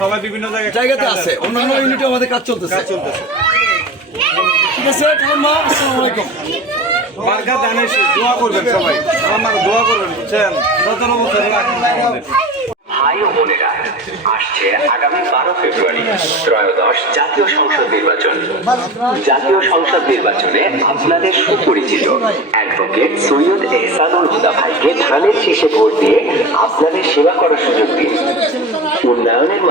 সবাই বিভিন্ন জায়গাতে আছে, অন্যান্য ইউনিটে আমাদের কাজ চলতেছে। ঠিক আছে, আসসালামু আলাইকুম। মার্কা দানের শীষ, দোয়া করবেন সবাই, আমার দোয়া করবেন, বুঝছেন? 17 বছর ভাই ও বোনেরা, আসছে আগামী 12 ফেব্রুয়ারি ত্রয়োদশ জাতীয় সংসদ নির্বাচন। জাতীয় সংসদ নির্বাচনে আপনাদের সুপরিচিত অ্যাডভোকেট সৈয়দ এহসানুল হুদা ভাইকে ধানের শীষে ভোট দিয়ে আপনাদের সেবা করার সুযোগ দিন। উন্নয়নের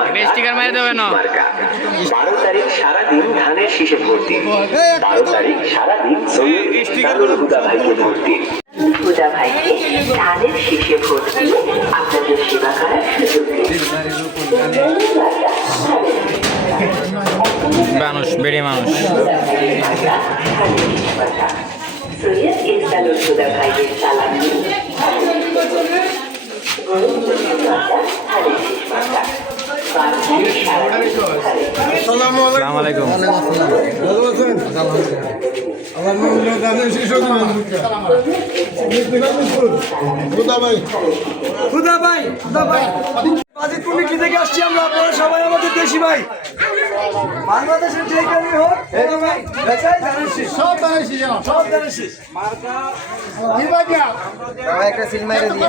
মার্কা 12 তারিখ সারাদিন ধানের শীষে ভোট দিন। 12 তারিখ সারাদিন সৈয়দ এহসানুল হুদা ভাইকে ভোট দিন। হুদা ভাইকে ধানের শীষে ভোট দিয়ে আপনাদের সেবা করার সুযোগ দিন। মানুষ বেড়ে মানুষ সৈয়দ এহসানুল হুদা ভাইয়ের সালাম দিন। আসসালামু আলাইকুম। বাজিতপুর মিটলি থেকে আসছি আমরা, আপনারা সবাই আমাদের দেশি ভাই। বাংলাদেশের যে কেউই হোক, সব ধানের শীষ। একটা সিল মাইরে দিয়ে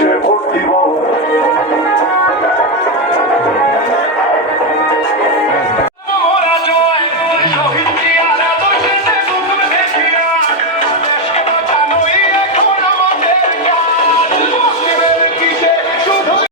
কিসে ভোট দিব